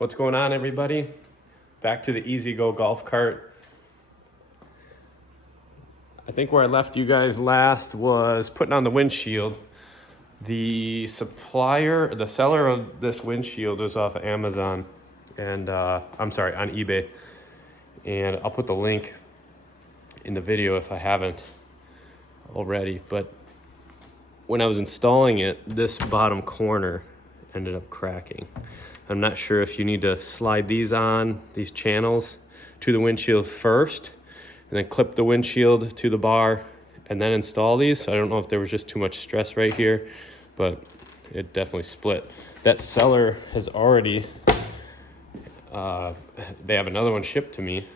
What's going on, everybody? Back to the EZGO golf cart. I think where I left you guys last was putting on the windshield. The seller of this windshield is off of Amazon and I'm sorry, on eBay. And I'll put the link in the video if I haven't already. But when I was installing it, this bottom corner ended up cracking. I'm not sure if you need to slide these channels to the windshield first and then clip the windshield to the bar and then install these. So I don't know if there was just too much stress right here, but it definitely split. That seller has already, they have another one shipped to me,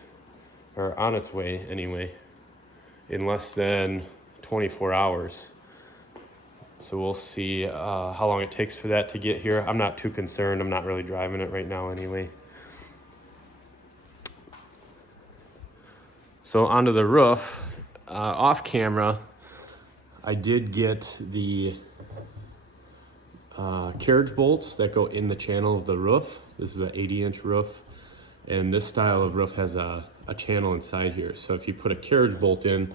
or on its way anyway, in less than 24 hours. So we'll see how long it takes for that to get here. I'm not too concerned. I'm not really driving it right now anyway. So onto the roof. Off camera, I did get the carriage bolts that go in the channel of the roof. This is an 80-inch roof, and this style of roof has a channel inside here. So if you put a carriage bolt in,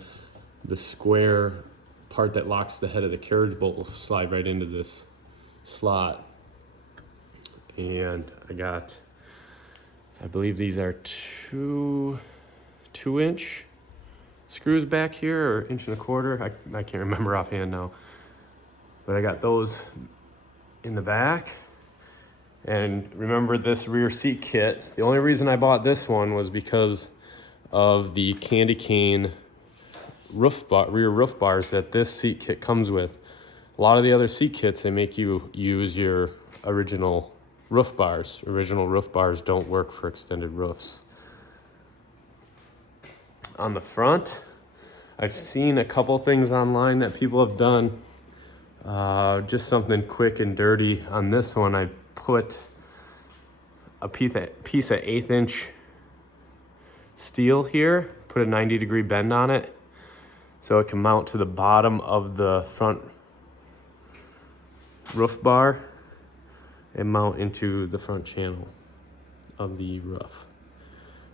the square part that locks the head of the carriage bolt will slide right into this slot. And I believe these are 2-inch screws back here, or 1.25 inch. I can't remember offhand now, but I got those in the back. And remember this rear seat kit, the only reason I bought this one was because of the candy cane rear roof bars that this seat kit comes with. A lot of the other seat kits, they make you use your original roof bars. Original roof bars don't work for extended roofs. On the front, I've seen a couple things online that people have done. Just something quick and dirty. On this one, I put a piece of 1/8-inch steel here, put a 90-degree bend on it, so it can mount to the bottom of the front roof bar and mount into the front channel of the roof.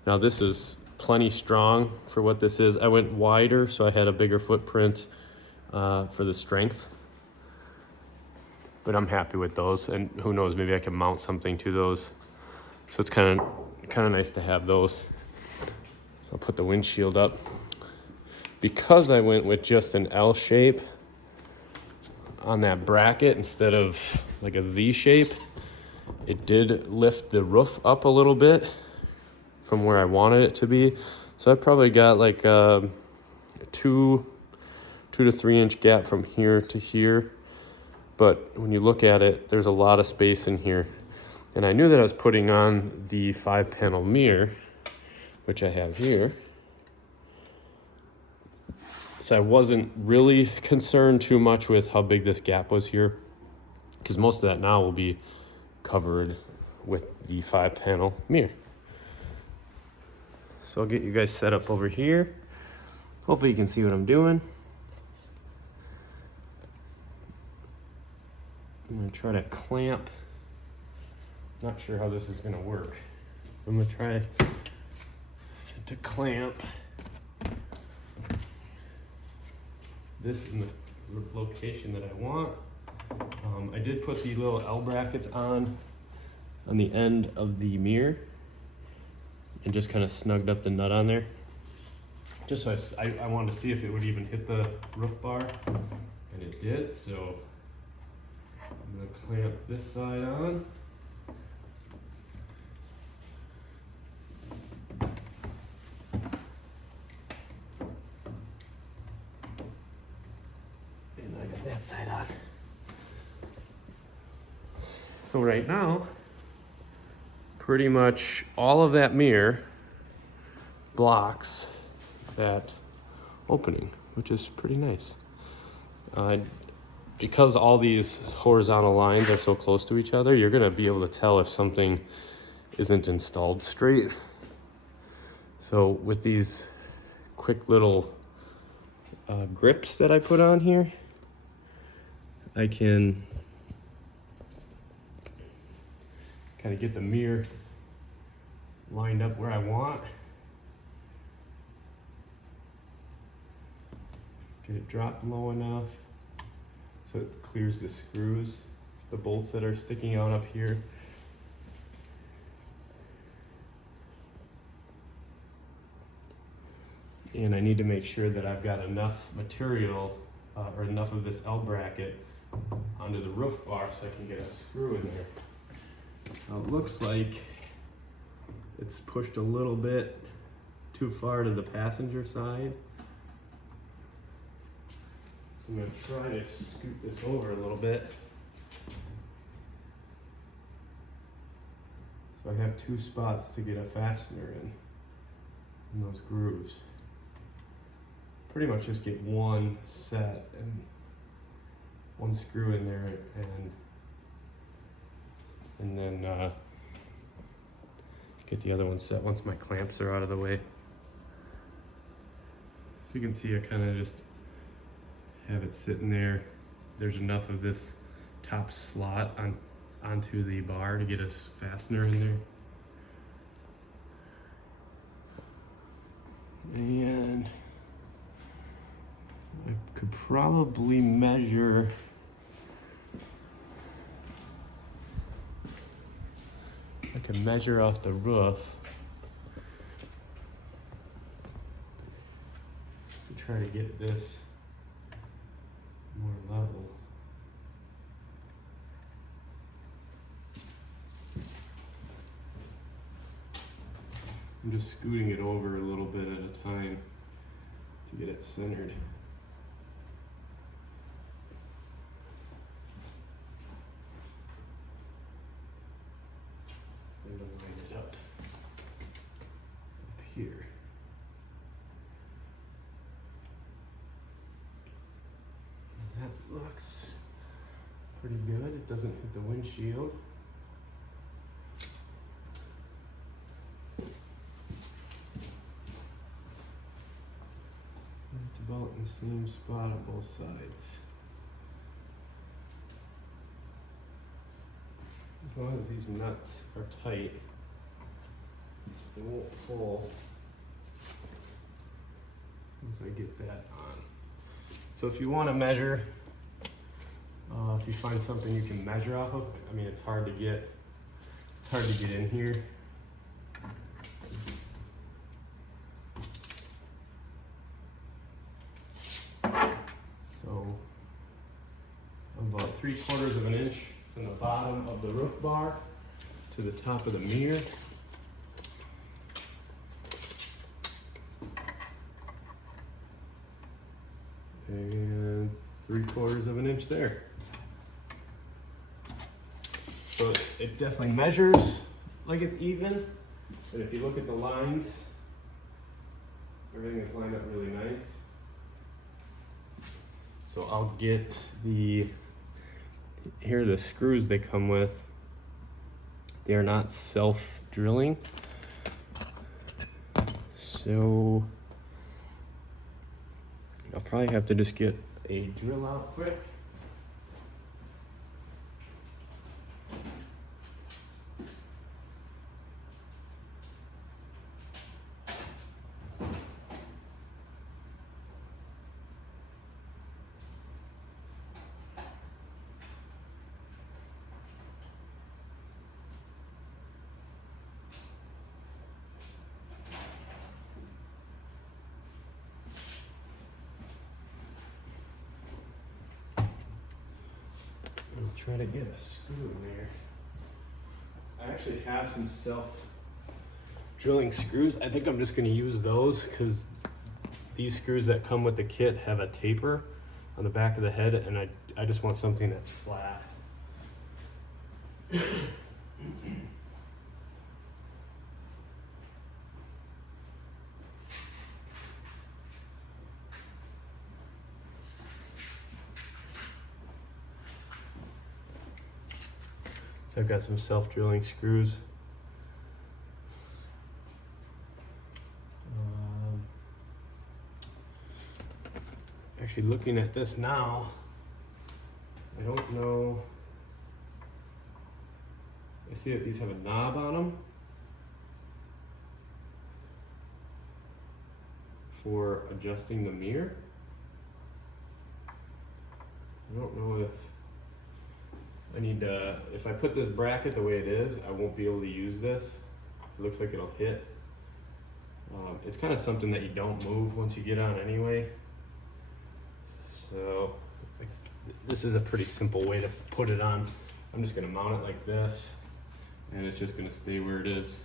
Now this is plenty strong for what this is. I went wider, so I had a bigger footprint for the strength. But I'm happy with those, and who knows, maybe I can mount something to those. So it's kind of nice to have those. I'll put the windshield up. Because I went with just an L shape on that bracket instead of like a Z shape, it did lift the roof up a little bit from where I wanted it to be. So I probably got like a 2 to 3 inch gap from here to here. But when you look at it, there's a lot of space in here. And I knew that I was putting on the 5-panel mirror, which I have here. So I wasn't really concerned too much with how big this gap was here, because most of that now will be covered with the 5-panel mirror. So I'll get you guys set up over here. Hopefully you can see what I'm doing. I'm gonna try to clamp. Not sure how this is gonna work. I'm gonna try to clamp this in the location that I want. I did put the little L brackets on the end of the mirror and just kind of snugged up the nut on there. Just so I wanted to see if it would even hit the roof bar, and it did. So I'm gonna clamp this side on. And I got that side on. So right now, pretty much all of that mirror blocks that opening, which is pretty nice. Because all these horizontal lines are so close to each other, you're gonna be able to tell if something isn't installed straight. So with these quick little grips that I put on here, I can kind of get the mirror lined up where I want. Get it dropped low enough so it clears the screws, the bolts that are sticking out up here. And I need to make sure that I've got enough material or enough of this L bracket onto the roof bar so I can get a screw in there. Now it looks like it's pushed a little bit too far to the passenger side. So I'm going to try to scoot this over a little bit. So I have 2 spots to get a fastener in those grooves. Pretty much just get one set and one screw in there and then get the other one set once my clamps are out of the way. So you can see I kind of just have it sitting there. There's enough of this top slot onto the bar to get a fastener in there. And I could probably measure off the roof to try to get this more level. I'm just scooting it over a little bit at a time to get it centered. And to line it up here. And that looks pretty good. It doesn't hit the windshield. It's about in the same spot on both sides. As long as these nuts are tight, they won't pull once I get that on. So if you want to measure, if you find something you can measure off of, I mean it's hard to get in here. So I'm about 3/4 of an inch from the bottom of the roof bar to the top of the mirror. And 3/4 of an inch there. So it definitely measures like it's even. And if you look at the lines, everything is lined up really nice. So I'll get here are the screws they come with. They are not self-drilling. So I'll probably have to just get a drill out quick. Try to get a screw in there. I actually have some self-drilling screws. I think I'm just going to use those because these screws that come with the kit have a taper on the back of the head, and I just want something that's flat. So I've got some self-drilling screws. Actually looking at this now, I don't know I see that these have a knob on them for adjusting the mirror. I don't know if I need to, if I put this bracket the way it is, I won't be able to use this. It looks like it'll hit. It's kind of something that you don't move once you get on anyway. So this is a pretty simple way to put it on. I'm just gonna mount it like this, and it's just gonna stay where it is.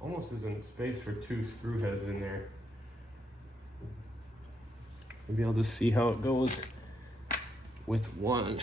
Almost isn't space for 2 screw heads in there. Maybe I'll just see how it goes with one.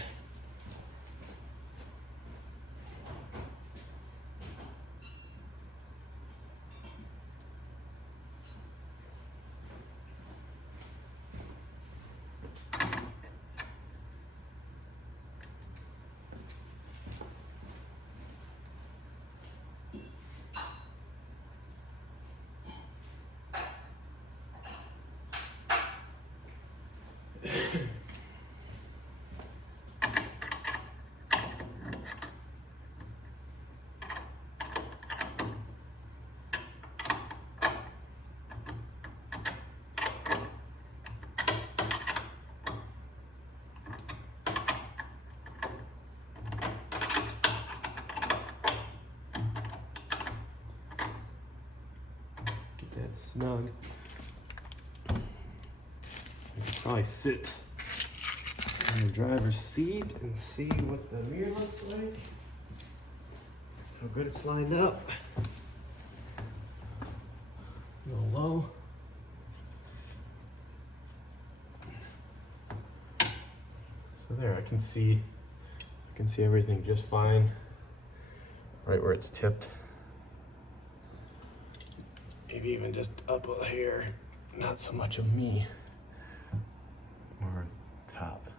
Snug. I could probably sit in the driver's seat and see what the mirror looks like. How good it's lined up. A little low. So there, I can see everything just fine. Right where it's tipped. Maybe even just up a hair, not so much of me, or top.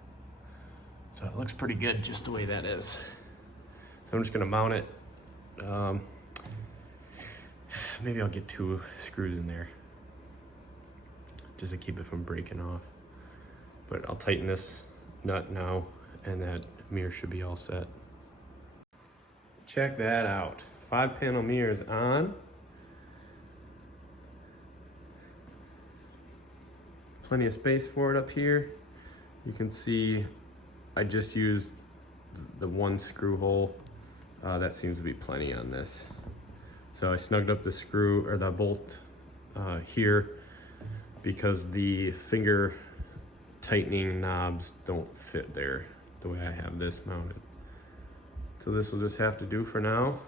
So it looks pretty good just the way that is. So I'm just gonna mount it. Maybe I'll get 2 screws in there just to keep it from breaking off. But I'll tighten this nut now, and that mirror should be all set. Check that out. 5-panel mirrors on. Plenty of space for it up here. You can see I just used the 1 screw hole. That seems to be plenty on this. So I snugged up the screw or the bolt here because the finger tightening knobs don't fit there the way I have this mounted. So this will just have to do for now.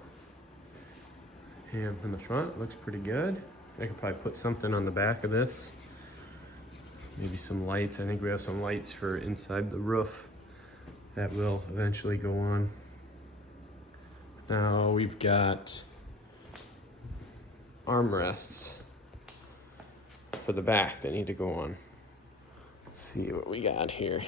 And from the front, looks pretty good. I could probably put something on the back of this. Maybe some lights. I think we have some lights for inside the roof that will eventually go on. Now we've got armrests for the back that need to go on. Let's see what we got here.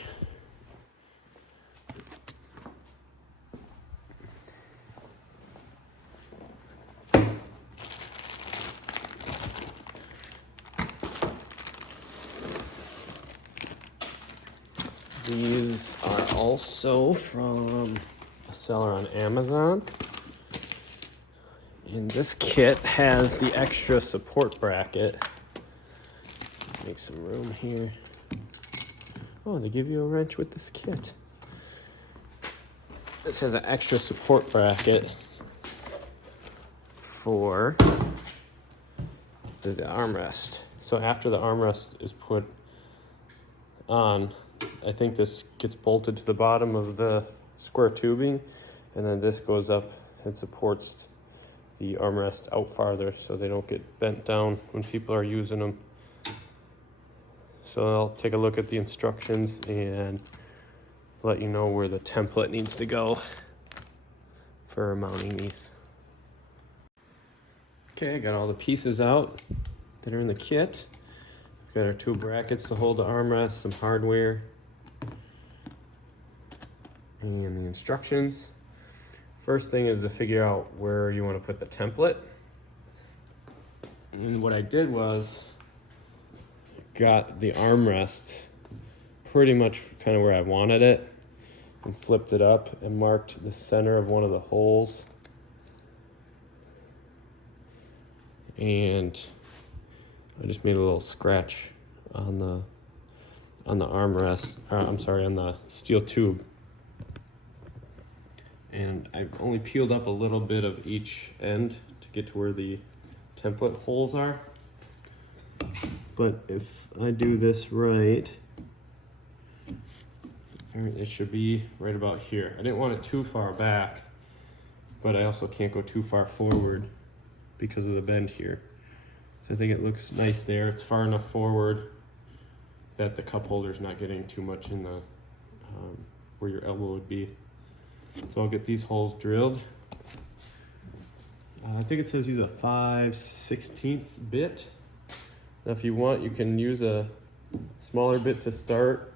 These are also from a seller on Amazon. And this kit has the extra support bracket. Make some room here. Oh, they give you a wrench with this kit. This has an extra support bracket for the armrest. So after the armrest is put on, I think this gets bolted to the bottom of the square tubing, and then this goes up and supports the armrest out farther so they don't get bent down when people are using them. So I'll take a look at the instructions and let you know where the template needs to go for mounting these. Okay, I got all the pieces out that are in the kit. We've got our 2 brackets to hold the armrest, some hardware, and the instructions. First thing is to figure out where you want to put the template. And what I did was got the armrest pretty much kind of where I wanted it and flipped it up and marked the center of one of the holes. And I just made a little scratch on the armrest, I'm sorry, on the steel tube. And I've only peeled up a little bit of each end to get to where the template holes are. But if I do this right, it should be right about here. I didn't want it too far back, but I also can't go too far forward because of the bend here. So I think it looks nice there. It's far enough forward that the cup holder's not getting too much in the where your elbow would be. So I'll get these holes drilled. I think it says use a 5/16 bit. Now if you want, you can use a smaller bit to start.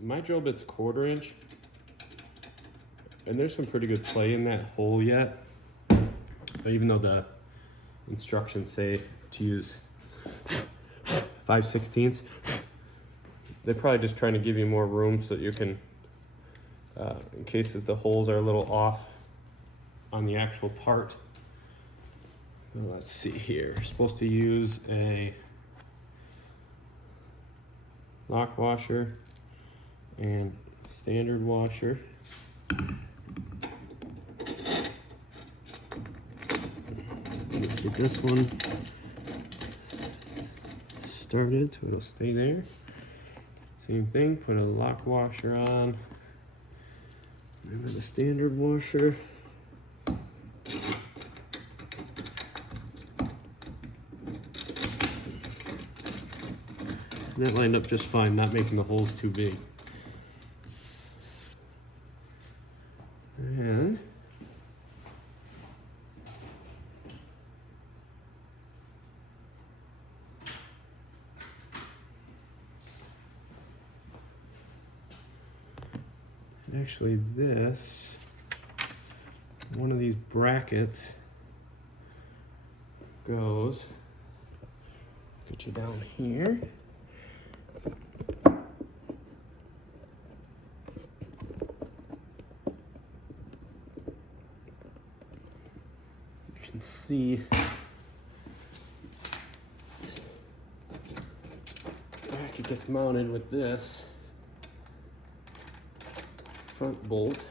My drill bit's 1/4 inch, and there's some pretty good play in that hole yet, even though the instructions say to use 5/16. They're probably just trying to give you more room so that you can, in case that the holes are a little off on the actual part. Well, let's see here. You're supposed to use a lock washer and standard washer. Let's get this one started so it'll stay there. Same thing, put a lock washer on, and then a standard washer. And that lined up just fine, not making the holes too big. And actually this, one of these brackets goes, get you down here. You can see bracket gets mounted with this front bolt.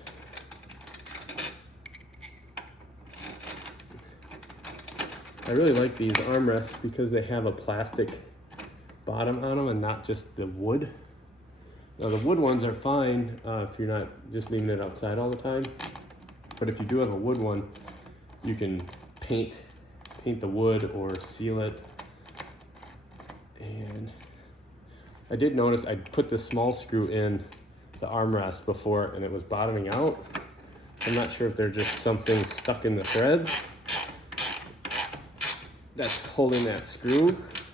I really like these armrests because they have a plastic bottom on them and not just the wood. Now the wood ones are fine if you're not just leaving it outside all the time. But if you do have a wood one, you can paint the wood or seal it. And I did notice I put this small screw in the armrest before and it was bottoming out. I'm not sure if there's just something stuck in the threads that's holding that screw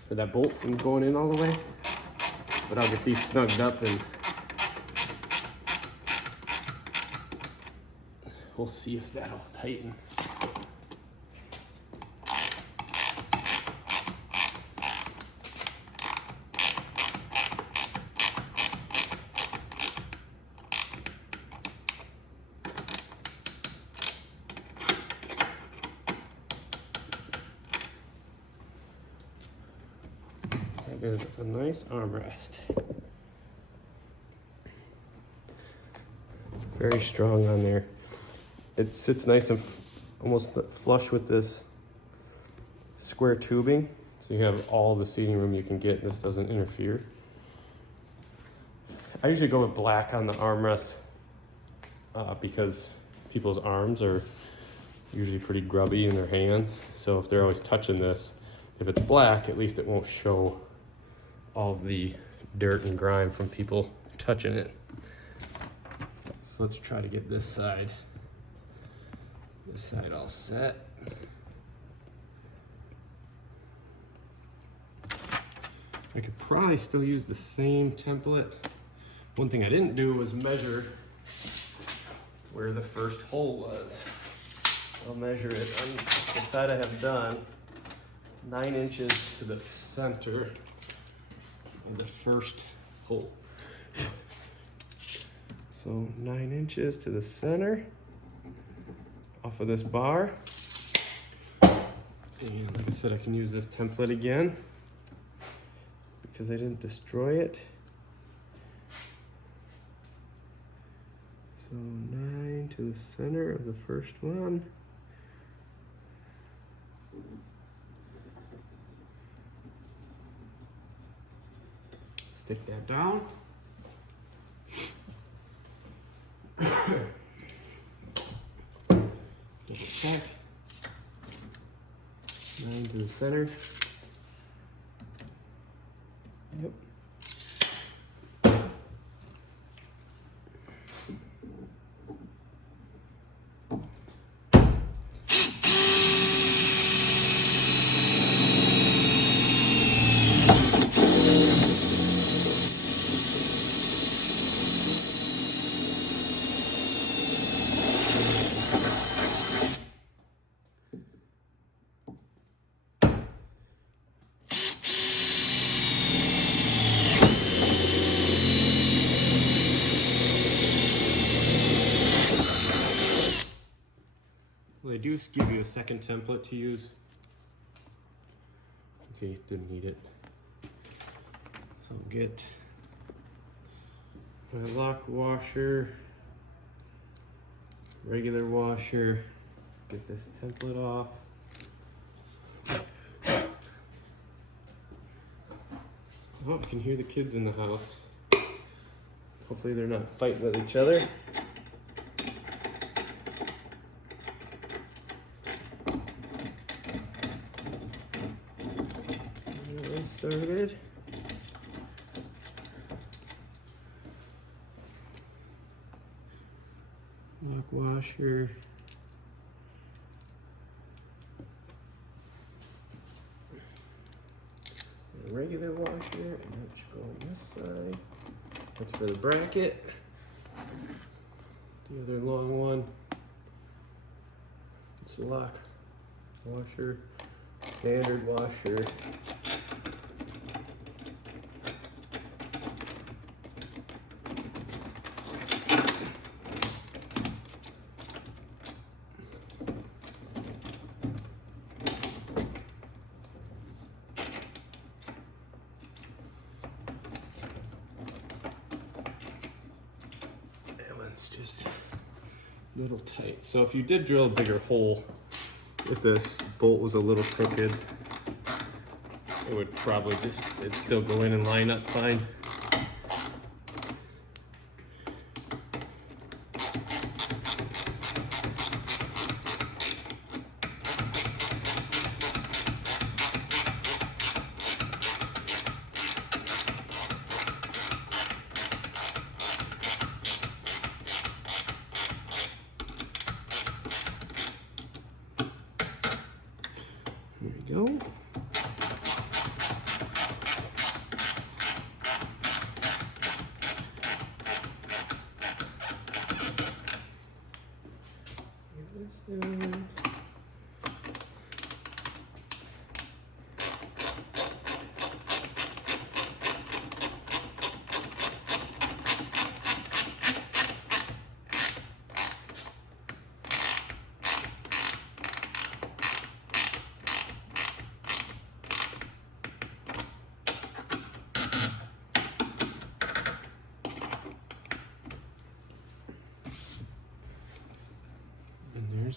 or that bolt from going in all the way. But I'll get these snugged up and we'll see if that'll tighten. is a nice armrest. Very strong on there. It sits nice and almost flush with this square tubing, so you have all the seating room you can get and this doesn't interfere. I usually go with black on the armrest because people's arms are usually pretty grubby in their hands, so if they're always touching this, if it's black, at least it won't show all the dirt and grime from people touching it. So let's try to get this side all set. I could probably still use the same template. One thing I didn't do was measure where the first hole was. I'll measure it on the side I have done, 9 inches to the center of the first hole. So 9 inches to the center off of this bar. And like I said, I can use this template again because I didn't destroy it. So 9 to the center of the first one. Stick that down. Double check. 9 to the center. Yep. Well, they do give you a second template to use. Let's see, didn't need it. So I'll get my lock washer, regular washer, get this template off. Oh, I can hear the kids in the house. Hopefully they're not fighting with each other. Started. Lock washer. A regular washer, and that should go on this side. That's for the bracket. The other long one. It's the lock washer, standard washer. It's just a little tight. So if you did drill a bigger hole, if this bolt was a little crooked, it would probably just, it'd still go in and line up fine. There we go. Get this in.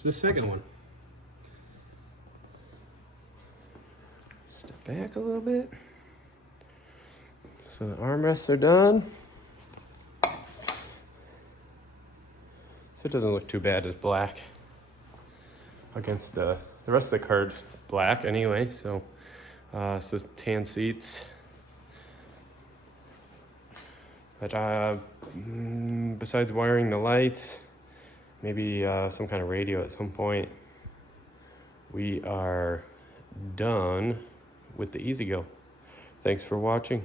here's the second one. Step back a little bit. So the armrests are done. So it doesn't look too bad as black against the rest of the card's black anyway. So so tan seats. But besides wiring the lights, maybe some kind of radio at some point, we are done with the EZGO. Thanks for watching.